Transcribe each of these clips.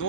2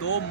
2